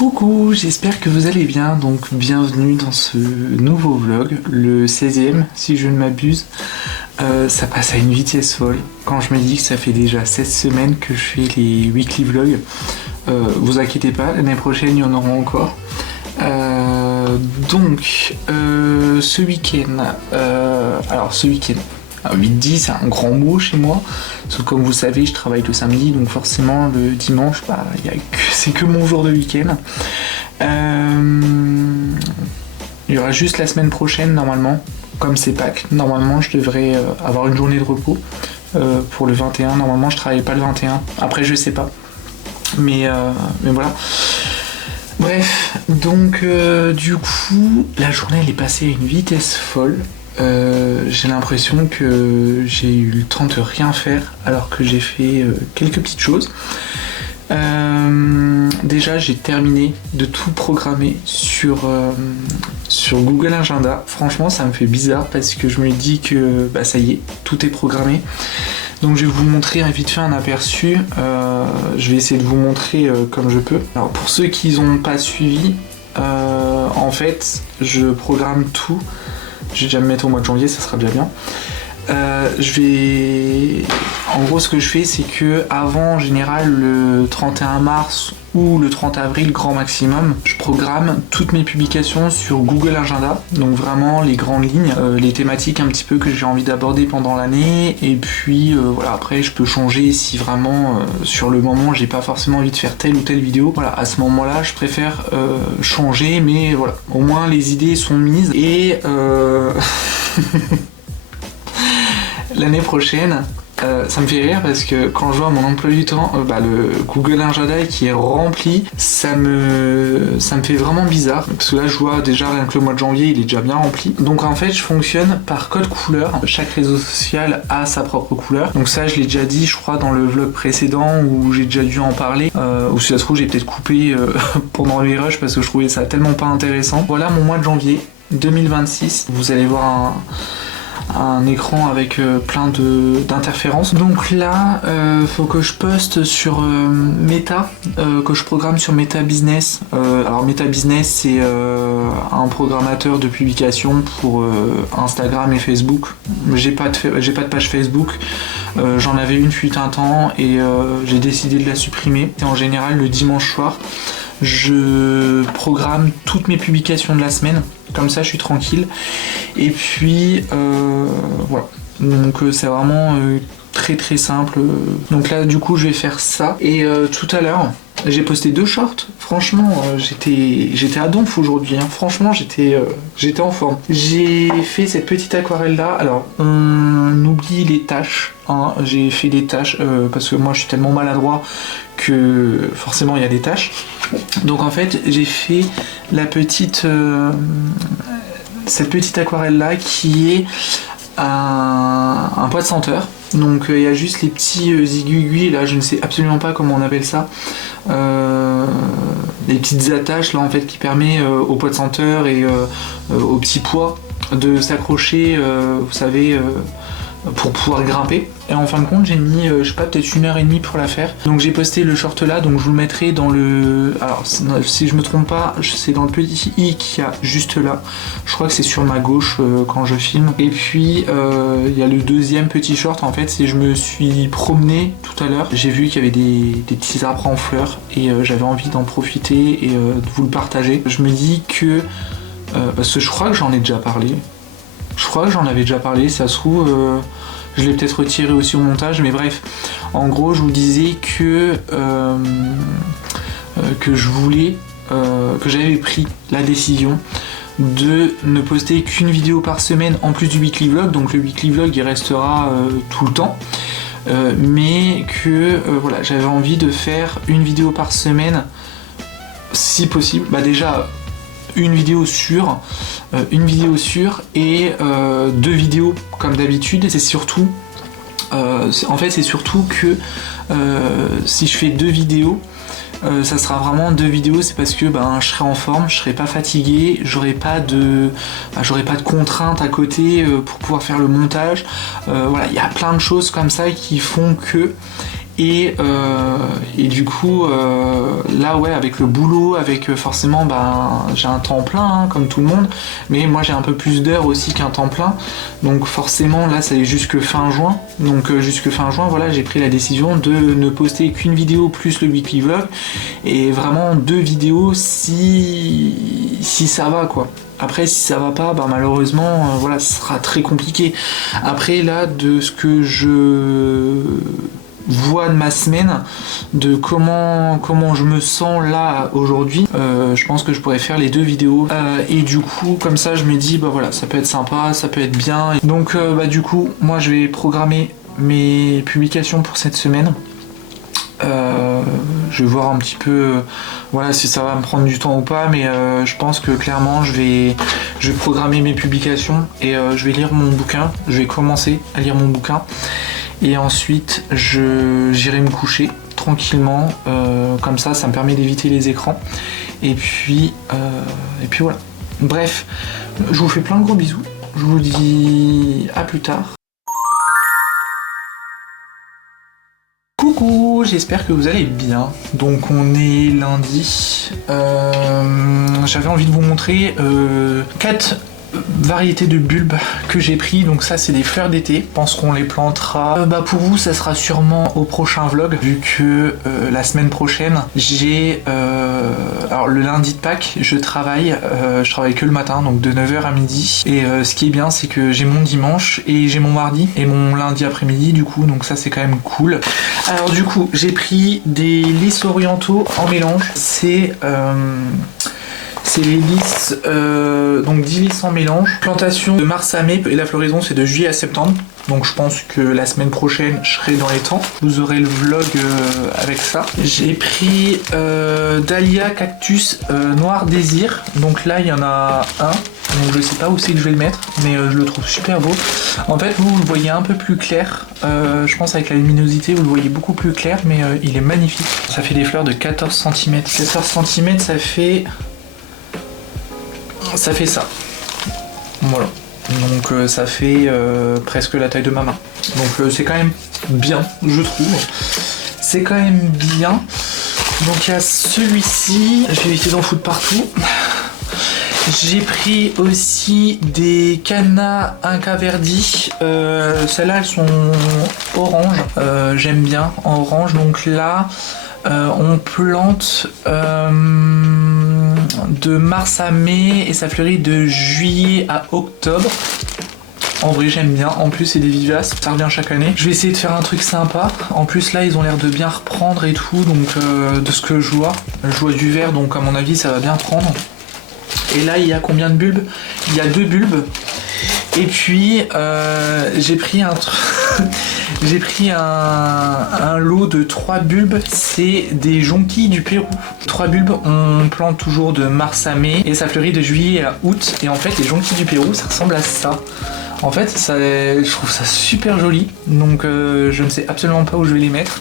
Coucou, j'espère que vous allez bien, donc bienvenue dans ce nouveau vlog, le 16e si je ne m'abuse. Ça passe à une vitesse folle, quand je me dis que ça fait déjà 16 semaines que je fais les weekly vlogs. Vous inquiétez pas, l'année prochaine il y en aura encore. Ce week-end, alors ce week-end, 8-10 c'est un grand mot chez moi, parce que comme vous savez je travaille le samedi, donc forcément le dimanche c'est que mon jour de week-end. Il y aura juste la semaine prochaine normalement, comme c'est Pâques, normalement je devrais avoir une journée de repos pour le 21, normalement je travaille pas le 21, après je sais pas, mais voilà. Bref, donc du coup la journée elle est passée à une vitesse folle. J'ai l'impression que j'ai eu le temps de rien faire alors que j'ai fait quelques petites choses. Déjà j'ai terminé de tout programmer sur Google Agenda. Franchement ça me fait bizarre parce que je me dis que ça y est, tout est programmé. Donc je vais vous montrer vite fait un aperçu. Je vais essayer de vous montrer comme je peux. Alors pour ceux qui n'ont pas suivi, en fait je programme tout. Je vais déjà me mettre au mois de janvier, ça sera déjà bien. En gros, ce que je fais, c'est que avant, en général, le 31 mars ou le 30 avril, grand maximum, je programme toutes mes publications sur Google Agenda. Donc vraiment les grandes lignes, les thématiques un petit peu que j'ai envie d'aborder pendant l'année. Et puis voilà, après, je peux changer si vraiment, sur le moment, j'ai pas forcément envie de faire telle ou telle vidéo. Voilà, à ce moment-là, je préfère changer, mais voilà, au moins les idées sont mises. Et l'année prochaine, ça me fait rire parce que quand je vois mon emploi du temps, le Google Agenda qui est rempli, ça me fait vraiment bizarre. Parce que là je vois déjà rien que le mois de janvier il est déjà bien rempli. Donc en fait je fonctionne par code couleur. Chaque réseau social a sa propre couleur. Donc ça je l'ai déjà dit je crois dans le vlog précédent où j'ai déjà dû en parler. Ou si ça se trouve j'ai peut-être coupé pendant les rushs parce que je trouvais ça tellement pas intéressant. Voilà mon mois de janvier 2026. Vous allez voir un écran avec plein d'interférences. Donc là, faut que je poste sur Meta, que je programme sur Meta Business. Alors Meta Business, c'est un programmateur de publication pour Instagram et Facebook. J'ai pas de page Facebook. J'en avais une fut un temps et j'ai décidé de la supprimer. Et en général, le dimanche soir, je programme toutes mes publications de la semaine, comme ça je suis tranquille. Et puis voilà, donc c'est vraiment très très simple. Donc là du coup je vais faire ça. Et tout à l'heure j'ai posté 2 shorts. Franchement j'étais à donf aujourd'hui, hein. Franchement j'étais en forme. J'ai fait cette petite aquarelle là. Alors on oublie les tâches, hein. J'ai fait des tâches parce que moi je suis tellement maladroit que forcément il y a des tâches. Donc en fait j'ai fait cette petite aquarelle là qui est un pot de senteur. Donc il y a juste les petits aiguilles là, je ne sais absolument pas comment on appelle ça, les petites attaches là en fait qui permet au pot de senteur et au petit pois de s'accrocher, vous savez, pour pouvoir grimper. Et en fin de compte j'ai mis je sais pas, peut-être 1h30 pour la faire. Donc j'ai posté le short là, donc je vous le mettrai dans le, alors si je me trompe pas c'est dans le petit i qu'il y a juste là, je crois que c'est sur ma gauche quand je filme. Et puis il y a le deuxième petit short en fait, c'est je me suis promené tout à l'heure, j'ai vu qu'il y avait des petits arbres en fleurs et j'avais envie d'en profiter et de vous le partager. Je me dis que parce que je crois que j'en ai déjà parlé, ça se trouve je l'ai peut-être retiré aussi au montage, mais bref, en gros je vous disais que j'avais pris la décision de ne poster qu'une vidéo par semaine en plus du weekly vlog. Donc le weekly vlog il restera tout le temps, mais que voilà, j'avais envie de faire une vidéo par semaine si possible. Déjà une vidéo sûre et 2 vidéos comme d'habitude. Et c'est surtout que si je fais 2 vidéos, ça sera vraiment 2 vidéos, c'est parce que je serai en forme, je serai pas fatigué, j'aurai pas de contraintes à côté pour pouvoir faire le montage. Voilà, il y a plein de choses comme ça qui font que. Et du coup, là ouais, avec le boulot, avec forcément, j'ai un temps plein, hein, comme tout le monde, mais moi j'ai un peu plus d'heures aussi qu'un temps plein, donc forcément là ça est jusque fin juin, donc jusque fin juin, voilà, j'ai pris la décision de ne poster qu'une vidéo plus le weekly vlog, et vraiment 2 vidéos si ça va quoi. Après, si ça va pas, malheureusement, voilà, ce sera très compliqué. Après, là, de ce que je vois de ma semaine, de comment je me sens là aujourd'hui, je pense que je pourrais faire les 2 vidéos. Et du coup, comme ça, je me dis, voilà, ça peut être sympa, ça peut être bien. Donc, du coup, moi, je vais programmer mes publications pour cette semaine. Je vais voir un petit peu voilà, si ça va me prendre du temps ou pas, mais je pense que clairement je vais programmer mes publications et je vais lire mon bouquin, je vais commencer à lire mon bouquin et ensuite j'irai me coucher tranquillement, comme ça me permet d'éviter les écrans et puis voilà. Bref, je vous fais plein de gros bisous, je vous dis à plus tard. Coucou, j'espère que vous allez bien. Donc on est lundi. J'avais envie de vous montrer 4 variétés de bulbes que j'ai pris. Donc ça c'est des fleurs d'été. Je pense qu'on les plantera. Pour vous ça sera sûrement au prochain vlog, vu que la semaine prochaine j'ai alors le lundi de Pâques je travaille que le matin, donc de 9h à midi. Et ce qui est bien c'est que j'ai mon dimanche et j'ai mon mardi et mon lundi après-midi du coup, donc ça c'est quand même cool. Alors du coup j'ai pris des lys orientaux en mélange. C'est les lys, donc 10 lys en mélange. Plantation de mars à mai et la floraison c'est de juillet à septembre. Donc je pense que la semaine prochaine je serai dans les temps. Vous aurez le vlog avec ça. J'ai pris Dahlia Cactus Noir Désir. Donc là il y en a un. Donc je sais pas où c'est que je vais le mettre, mais je le trouve super beau. En fait vous le voyez un peu plus clair. Je pense avec la luminosité vous le voyez beaucoup plus clair, mais il est magnifique. Ça fait des fleurs de 14 cm. 14 cm ça fait ça. Voilà. Donc ça fait presque la taille de ma main. Donc c'est quand même bien, je trouve. C'est quand même bien. Donc il y a celui-ci. Je vais éviter d'en foutre partout. J'ai pris aussi des Canna Inca Verdi. Celles-là elles sont orange. J'aime bien en orange. Donc là on plante de mars à mai et ça fleurit de juillet à octobre. En vrai j'aime bien, en plus c'est des vivaces, ça revient chaque année. Je vais essayer de faire un truc sympa. En plus là ils ont l'air de bien reprendre et tout, donc de ce que je vois du vert, donc à mon avis ça va bien prendre. Et là il y a combien de bulbes? Il y a 2 bulbes. Et puis j'ai pris un lot de 3 bulbes, c'est des jonquilles du Pérou. 3 bulbes, on plante toujours de mars à mai et ça fleurit de juillet à août. Et en fait les jonquilles du Pérou ça ressemble à ça. En fait je trouve ça super joli, donc je ne sais absolument pas où je vais les mettre.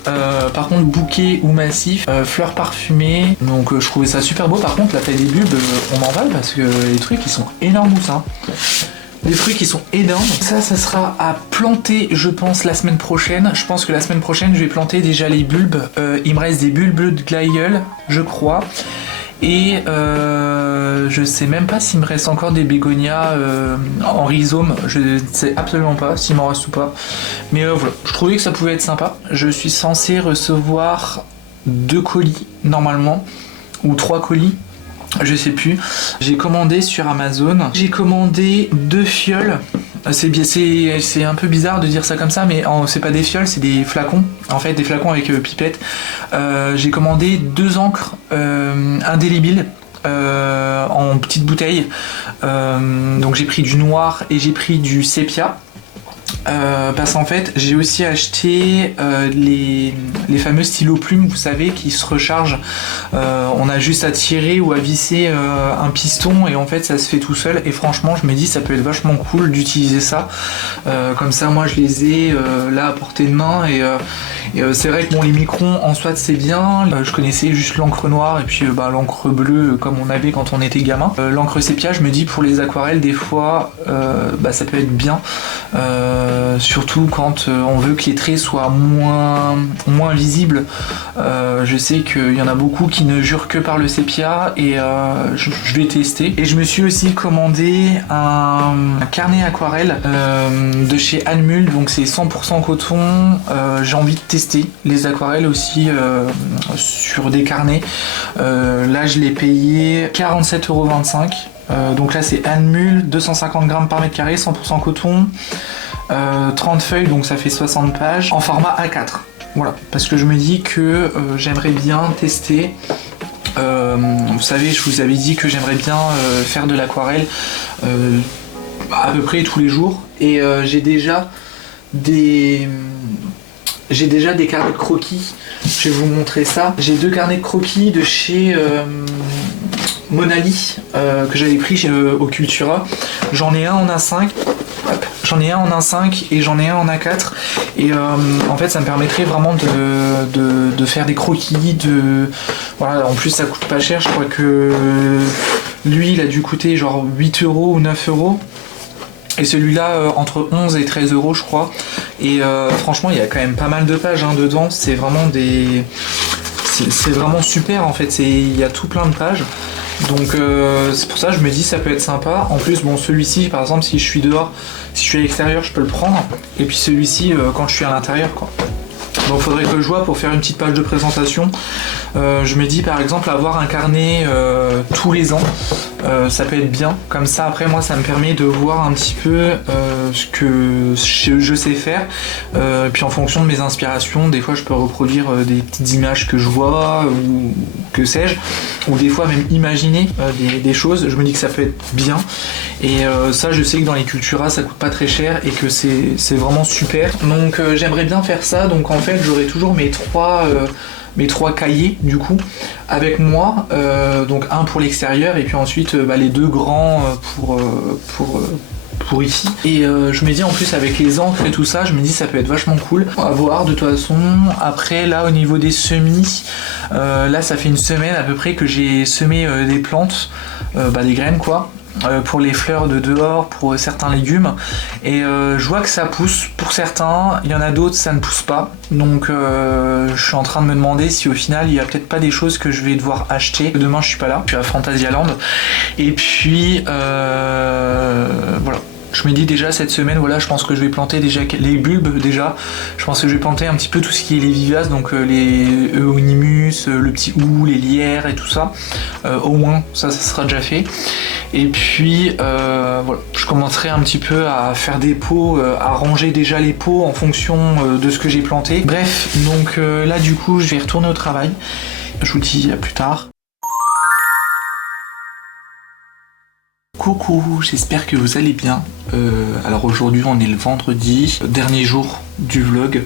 Par contre bouquet ou massif, fleurs parfumées, donc je trouvais ça super beau. Par contre la taille des bulbes on m'en vale parce que les trucs ils sont énormes hein. Des fruits qui sont énormes. Ça sera à planter je pense la semaine prochaine. Je pense que la semaine prochaine je vais planter déjà les bulbes. Il me reste des bulbes bleus de glaïeul je crois. Et je sais même pas s'il me reste encore des bégonias en rhizome. Je ne sais absolument pas s'il m'en reste ou pas. Mais voilà, je trouvais que ça pouvait être sympa. Je suis censé recevoir 2 colis normalement. Ou 3 colis. Je sais plus. J'ai commandé sur Amazon. J'ai commandé 2 fioles. C'est un peu bizarre de dire ça comme ça, mais c'est pas des fioles, c'est des flacons. En fait, des flacons avec pipette. J'ai commandé 2 encres indélébiles en petites bouteilles. Donc j'ai pris du noir et j'ai pris du sépia. Parce qu'en fait j'ai aussi acheté les fameux stylos plumes, vous savez, qui se rechargent. On a juste à tirer ou à visser un piston et en fait ça se fait tout seul. Et franchement je me dis ça peut être vachement cool d'utiliser ça. Comme ça moi je les ai là à portée de main. Et c'est vrai que bon, les microns en soit c'est bien. Je connaissais juste l'encre noire et puis l'encre bleue comme on avait quand on était gamin. L'encre sépia je me dis pour les aquarelles des fois ça peut être bien. surtout quand on veut que les traits soient moins visibles. Je sais qu'il y en a beaucoup qui ne jurent que par le sépia et je vais tester. Et je me suis aussi commandé un carnet aquarelle de chez Almul, donc c'est 100% coton. J'ai envie de tester les aquarelles aussi sur des carnets. Là je l'ai payé 47,25 €. Donc là c'est Almul, 250 grammes par mètre carré, 100% coton, 30 feuilles, donc ça fait 60 pages, en format A4. Voilà, parce que je me dis que j'aimerais bien tester. Vous savez, je vous avais dit que j'aimerais bien faire de l'aquarelle à peu près tous les jours. Et j'ai déjà des carnets de croquis. Je vais vous montrer ça. J'ai 2 carnets de croquis de chez Monali que j'avais pris au Cultura. J'en ai un en A5. J'en ai un en A5 et j'en ai un en A4 et en fait ça me permettrait vraiment de faire des croquis, voilà, en plus ça coûte pas cher, je crois que lui il a dû coûter genre 8 € ou 9 € et celui-là entre 11 et 13 € je crois, et franchement il y a quand même pas mal de pages dedans, c'est vraiment c'est vraiment super en fait, il y a tout plein de pages. Donc c'est pour ça que je me dis ça peut être sympa. En plus bon, celui-ci par exemple, si je suis dehors, si je suis à l'extérieur, je peux le prendre. Et puis celui-ci quand je suis à l'intérieur quoi. Donc il faudrait que je vois pour faire une petite page de présentation. Je me dis par exemple avoir un carnet tous les ans, ça peut être bien. Comme ça après moi ça me permet de voir un petit peu ce que je sais faire. Et puis en fonction de mes inspirations, des fois je peux reproduire des petites images que je vois ou que sais-je. Ou des fois même imaginer des choses. Je me dis que ça peut être bien. Et ça je sais que dans les Cultura ça coûte pas très cher et que c'est vraiment super. Donc j'aimerais bien faire ça. Donc en fait j'aurai toujours mes trois cahiers du coup avec moi, donc un pour l'extérieur et puis ensuite les 2 grands pour ici. Et je me dis en plus avec les encres et tout ça, je me dis ça peut être vachement cool à voir de toute façon. Après là au niveau des semis, là ça fait une semaine à peu près que j'ai semé des plantes, des graines quoi. Pour les fleurs de dehors, pour certains légumes, et je vois que ça pousse pour certains, il y en a d'autres ça ne pousse pas, donc je suis en train de me demander si au final il y a peut-être pas des choses que je vais devoir acheter. Demain je suis pas là, je suis à Phantasialand, et puis voilà. Je me dis déjà cette semaine, voilà, je pense que je vais planter déjà les bulbes déjà. Je pense que je vais planter un petit peu tout ce qui est les vivaces, donc les Euonymus, le petit hou, les lierres et tout ça. Au moins, ça sera déjà fait. Et puis voilà, je commencerai un petit peu à faire des pots, à ranger déjà les pots en fonction de ce que j'ai planté. Bref, donc là du coup, je vais retourner au travail. Je vous dis à plus tard. Coucou, j'espère que vous allez bien. Alors aujourd'hui on est le vendredi, dernier jour du vlog.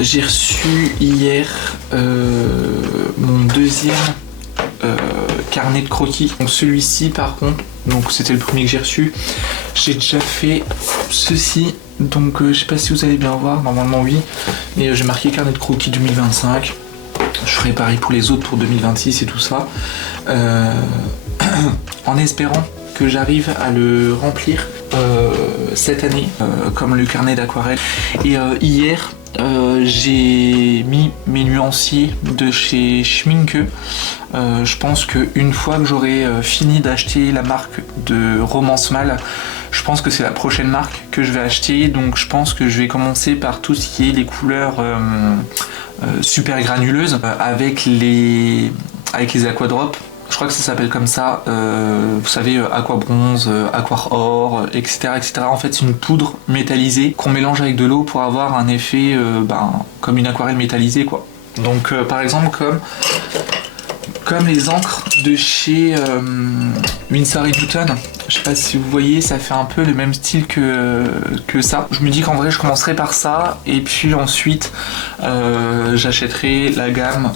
J'ai reçu hier mon deuxième carnet de croquis. Donc celui-ci par contre, donc c'était le premier que j'ai reçu. J'ai déjà fait ceci, donc je sais pas si vous allez bien voir, normalement oui. Et j'ai marqué carnet de croquis 2025. Je ferai pareil pour les autres pour 2026 et tout ça. En espérant que j'arrive à le remplir cette année, comme le carnet d'aquarelle. Et hier, j'ai mis mes nuanciers de chez Schminke. Je pense qu'une fois que j'aurai fini d'acheter la marque de Romance Mâle, je pense que c'est la prochaine marque que je vais acheter. Donc je pense que je vais commencer par tout ce qui est les couleurs super granuleuses avec les aquadrops. Je crois que ça s'appelle comme ça, vous savez, aqua bronze, aqua or, etc., etc. En fait, c'est une poudre métallisée qu'on mélange avec de l'eau pour avoir un effet comme une aquarelle métallisée, quoi. Donc, par exemple, comme les encres de chez Winsor & Newton. Je sais pas si vous voyez, ça fait un peu le même style que ça. Je me dis qu'en vrai, je commencerai par ça, et puis ensuite, j'achèterai la gamme.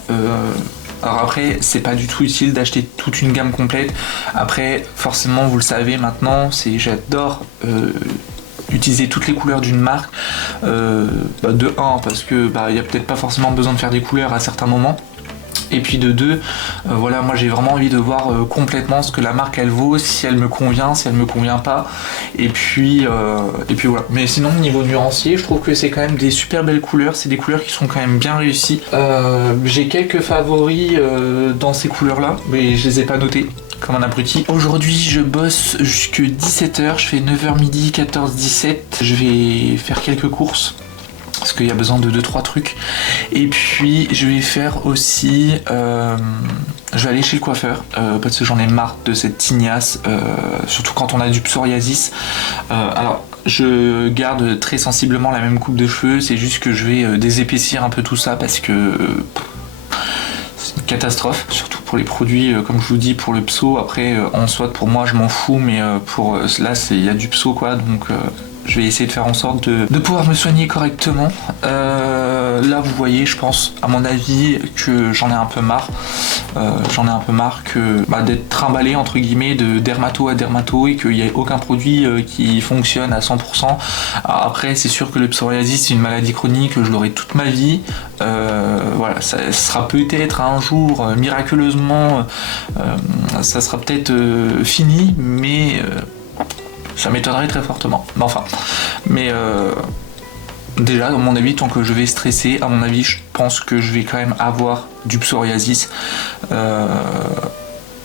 Alors après, c'est pas du tout utile d'acheter toute une gamme complète. Après, forcément, vous le savez maintenant, j'adore utiliser toutes les couleurs d'une marque. De 1, parce que il y a peut-être pas forcément besoin de faire des couleurs à certains moments. Et puis de deux, voilà, moi j'ai vraiment envie de voir complètement ce que la marque elle vaut, si elle me convient, si elle me convient pas. Et puis voilà. Mais sinon niveau nuancier, je trouve que c'est quand même des super belles couleurs, c'est des couleurs qui sont quand même bien réussies. J'ai quelques favoris dans ces couleurs là, mais je les ai pas notés comme un abruti. Aujourd'hui je bosse jusque 17h, je fais 9h midi, 14, 17. Je vais faire quelques courses parce qu'il y a besoin de 2-3 trucs. Et puis je vais faire aussi je vais aller chez le coiffeur parce que j'en ai marre de cette tignasse, surtout quand on a du psoriasis. Alors je garde très sensiblement la même coupe de cheveux, c'est juste que je vais désépaissir un peu tout ça parce que c'est une catastrophe, surtout pour les produits comme je vous dis, pour le pso. Après en soit pour moi je m'en fous, mais pour là il y a du pso quoi, donc je vais essayer de faire en sorte de pouvoir me soigner correctement. Là vous voyez, je pense à mon avis que j'en ai un peu marre. D'être trimballé entre guillemets de dermato à dermato et qu'il n'y ait aucun produit qui fonctionne à 100%. Alors après c'est sûr que le psoriasis c'est une maladie chronique, je l'aurai toute ma vie. Voilà, ça sera peut-être un jour miraculeusement ça sera peut-être fini, mais ça m'étonnerait très fortement. Déjà, à mon avis, tant que je vais stresser, à mon avis, je pense que je vais quand même avoir du psoriasis.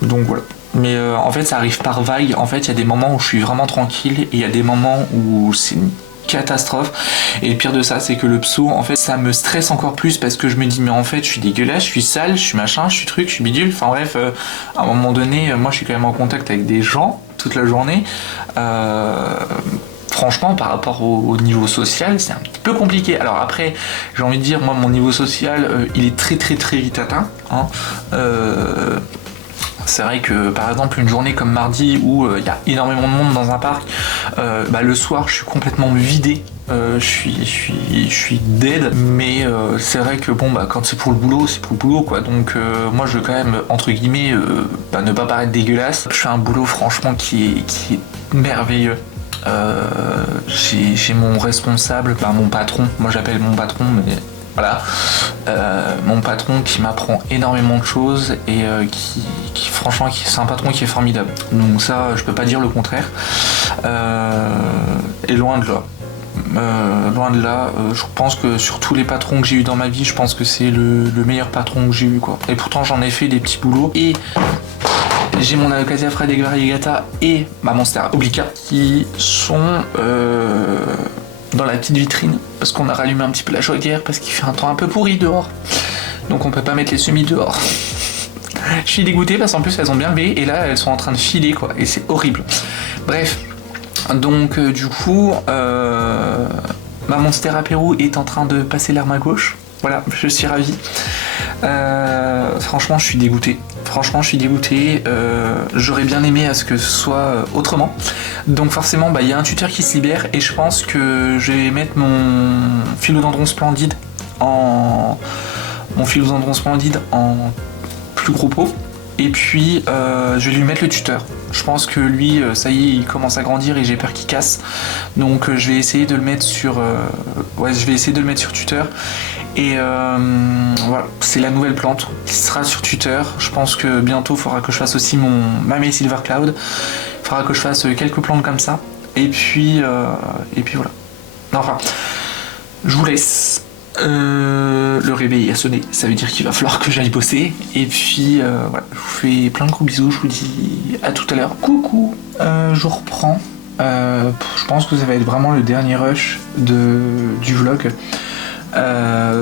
Donc voilà. Mais en fait, ça arrive par vague. En fait, il y a des moments où je suis vraiment tranquille et il y a des moments où c'est une catastrophe. Et le pire de ça, c'est que le pso, en fait, ça me stresse encore plus parce que je me dis, mais en fait, je suis dégueulasse, je suis sale, je suis machin, je suis truc, je suis bidule. Enfin bref, à un moment donné, moi, je suis quand même en contact avec des gens toute la journée. Franchement, par rapport au niveau social, c'est un petit peu compliqué. Alors après, j'ai envie de dire, moi, mon niveau social, il est très très très vite atteint. Hein. C'est vrai que par exemple une journée comme mardi où il y a énormément de monde dans un parc, le soir je suis complètement vidé. Je suis dead, mais c'est vrai que bon quand c'est pour le boulot quoi. Donc moi je veux quand même entre guillemets ne pas paraître dégueulasse. Je fais un boulot franchement qui est merveilleux. J'ai mon responsable, mon patron, moi j'appelle mon patron, mais voilà, mon patron qui m'apprend énormément de choses et qui franchement c'est un patron qui est formidable. Donc ça je peux pas dire le contraire. Et loin de là. Je pense que sur tous les patrons que j'ai eu dans ma vie, je pense que c'est le meilleur patron que j'ai eu quoi. Et pourtant j'en ai fait des petits boulots et j'ai mon Acacia Fred et Variegata et ma Monster Oblica qui sont dans la petite vitrine parce qu'on a rallumé un petit peu la chaudière parce qu'il fait un temps un peu pourri dehors. Donc on peut pas mettre les semis dehors. Je suis dégoûté parce qu'en plus elles ont bien levé et là elles sont en train de filer quoi et c'est horrible. Bref, donc du coup ma Monster Apéro est en train de passer l'arme à gauche. Voilà, je suis ravi. Franchement, je suis dégoûté. J'aurais bien aimé à ce que ce soit autrement. Donc forcément, il y a un tuteur qui se libère et je pense que je vais mettre mon Philodendron Splendide en plus gros pot. Et puis, je vais lui mettre le tuteur. Je pense que lui, ça y est, il commence à grandir et j'ai peur qu'il casse. Donc, je vais essayer de le mettre sur, tuteur. Et voilà, c'est la nouvelle plante qui sera sur tuteur. Je pense que bientôt, il faudra que je fasse aussi ma May Silver Cloud. Il faudra que je fasse quelques plantes comme ça. Et puis voilà. Enfin, je vous laisse. Le réveil a sonné, ça veut dire qu'il va falloir que j'aille bosser. Et puis voilà, je vous fais plein de gros bisous, je vous dis à tout à l'heure. Coucou, je reprends. Je pense que ça va être vraiment le dernier rush du vlog.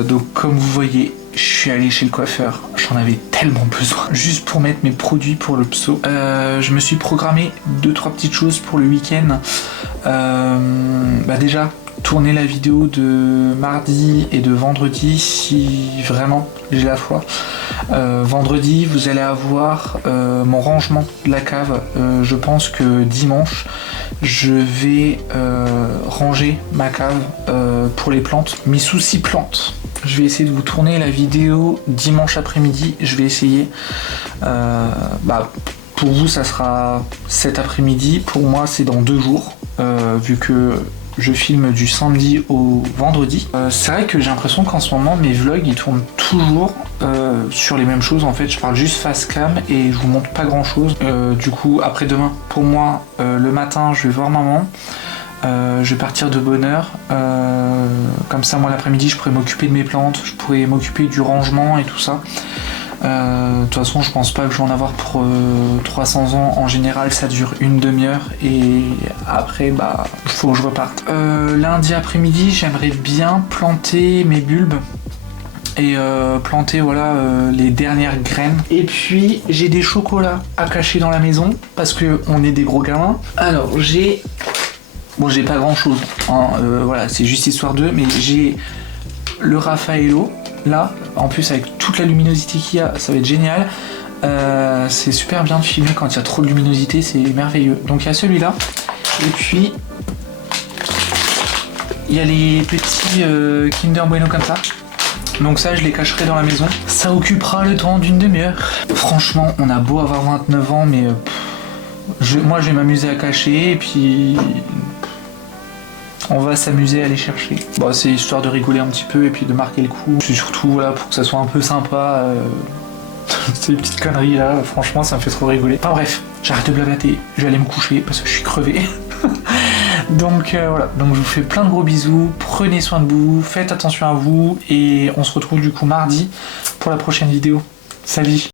Donc comme vous voyez, je suis allé chez le coiffeur, j'en avais tellement besoin, juste pour mettre mes produits pour le pso. Je me suis programmé 2-3 petites choses pour le week-end. Déjà, tourner la vidéo de mardi et de vendredi si vraiment j'ai la foi. Vendredi vous allez avoir mon rangement de la cave. Je pense que dimanche je vais ranger ma cave pour les plantes, mes soucis plantes. Je vais essayer de vous tourner la vidéo dimanche après-midi, je vais essayer. Pour vous ça sera cet après-midi, pour moi c'est dans 2 jours vu que Je filme du samedi au vendredi. C'est vrai que j'ai l'impression qu'en ce moment mes vlogs ils tournent toujours sur les mêmes choses en fait. Je parle juste face cam et je vous montre pas grand chose. Du coup après demain pour moi le matin je vais voir maman. Je vais partir de bonne heure. Comme ça moi l'après-midi je pourrais m'occuper de mes plantes, je pourrais m'occuper du rangement et tout ça. De toute façon je pense pas que je vais en avoir pour 300 ans. En général ça dure une demi-heure et après bah il faut que je reparte. Lundi après-midi j'aimerais bien planter mes bulbes et planter voilà les dernières graines. Et puis j'ai des chocolats à cacher dans la maison parce que on est des gros gamins. Alors j'ai pas grand chose hein, voilà c'est juste histoire d'eux, mais j'ai le Raffaello là, en plus avec toute la luminosité qu'il y a, ça va être génial. C'est super bien de filmer quand il y a trop de luminosité, c'est merveilleux. Donc il y a celui-là, et puis il y a les petits Kinder Bueno comme ça. Donc ça je les cacherai dans la maison. Ça occupera le temps d'une demi-heure. Franchement on a beau avoir 29 ans mais moi je vais m'amuser à cacher et puis on va s'amuser à les chercher. Bon, c'est histoire de rigoler un petit peu et puis de marquer le coup. C'est surtout voilà, pour que ça soit un peu sympa. Ces petites conneries là, franchement ça me fait trop rigoler. Enfin bref, j'arrête de blablater, je vais aller me coucher parce que je suis crevé. Donc voilà, donc je vous fais plein de gros bisous, prenez soin de vous, faites attention à vous et on se retrouve du coup mardi pour la prochaine vidéo. Salut!